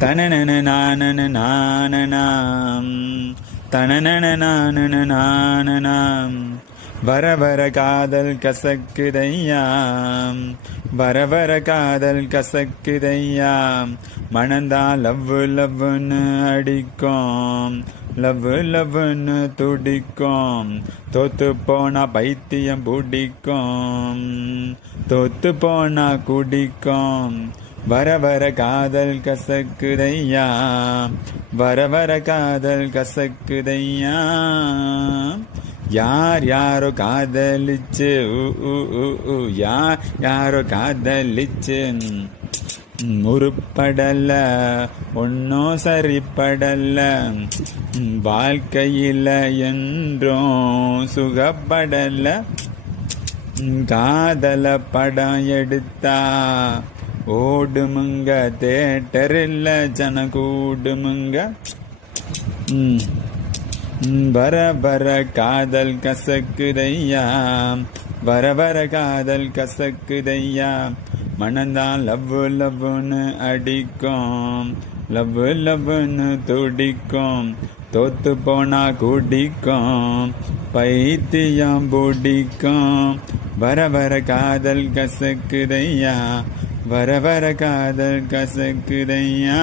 தனனன நானன நானனாம் தனனன நானன நானனாம் வர வர காதல் கசக்குதையாம் வர வர காதல் கசக்குதையாம் மணந்தா லவ்வு லவ்வுன்னு அடிக்கும் லவ்வு லவ்வுன்னு துடிக்கும் தோத்து போனா பைத்தியம் பிடிக்கும் தோத்து போனா குடிக்கும் வர வர காதல் கசக்குதையா வர வர காதல் கசக்குதையா யார் யாரோ காதலிச்சு யார் யாரோ காதலிச்சு உருப்படல ஒன்னும் சரிப்படல வாழ்க்கையில என்றும் சுகப்படல காதல படம் எடுத்தா ஓடுமுங்க தேட்டரில் ஜன கூடுமுங்க வர வர காதல் கசக்குதையா வர வர காதல் கசக்குதையா மனந்தான் லவ்வு லவ்வுன்னு அடிக்கும் லவ்வு லவ்வுன்னு துடிக்கும் தோத்து போனா குடிக்கும் பைத்தியம் பிடிக்கும் வர வர காதல் கசக்குதையா வர வர காதல் கசக்குதையா